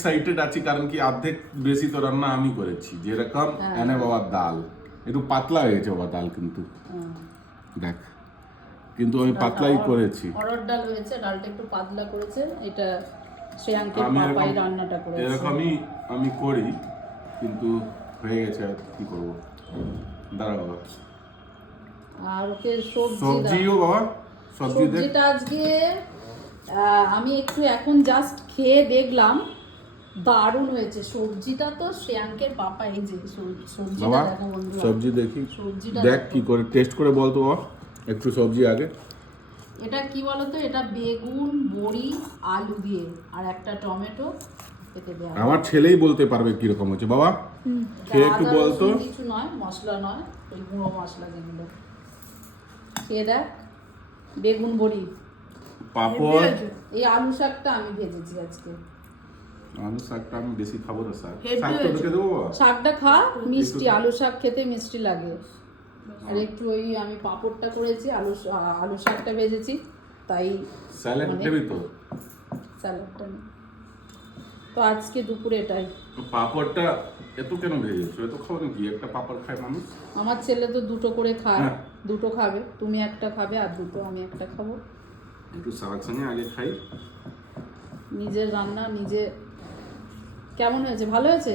Excited আছি কারণ কি অর্ধেক বেশি তো রান্না আমি করেছি, যেরকম এনে বাবার ডাল একটু পাতলা হয়ে গেছে বাবা ডাল, কিন্তু দেখ কিন্তু আমি পাতলাই করেছি। অরহর ডাল হয়েছে, ডালটা একটু পাতলা করেছে। এটা শ্রেয়াঙ্কের আমি পাপাই রান্নাটা করেছে। এরকমই আমি করি, কিন্তু হয়ে গেছে, আর কি করবো। দাঁড়া বাবা, আর ওকে সবজিও বাবা, সবজি দেখ। সবজিটা আজকে আমি একটু এখন জাস্ট খেয়ে দেখলাম, দারুণ হয়েছে সবজিটা। তো শ্রেয়াঙ্কের পাপা এই যে সবজিটা বাবা দেখো বন্ধুরা, সবজি দেখি, সবজিটা দেখ দেখো। কি করে টেস্ট করে বলতো বাবা একটু সবজি আগে। এটা কি বলতো, এটা বেগুন, বড়ি, আলু দিয়ে আর একটা টমেটো এতে দেওয়া। আমার ছেলেই বলতে পারবে কিরকম হচ্ছে বাবা, খেয়ে একটু আদা বলতো। রসুন কিছু নয়, মশলা নয়, ওই গুঁড়ো মশলা যেগুলো। খেয়ে দেখ, বেগুন বড়ি, পাপড়। এই আলু শাকটা আমি ভেজেছি আজকে। আলু শাকটা আমি বেশি খাবো না, শাক হেভি শাক তো হয়েছে। ঢুকে দেবো বাবা। শাকটা খা, মিষ্টি, আলু শাক খেতে মিষ্টি লাগে। আর একটু ওই আমি পাঁপড়টা করেছি, আলু শাকটা ভেজেছি, তাই স্যালাড দেবি তো? স্যালাডটা নেই। তো আজকে দুপুরে এটাই। পাপড়টা এত কেন ভেজেছো? এত খাবো নাকি? একটা পাপড় খায় মানুষ? আমার ছেলে তো দুটো করে খায়, হ্যাঁ। দুটো খাবে, তুমি একটা খাবে আর দুটো আমি একটা খাবো। একটু শাক সঙ্গে আগে খাই। নিজের রান্না নিজে। কেমন হয়েছে? ভালো হয়েছে?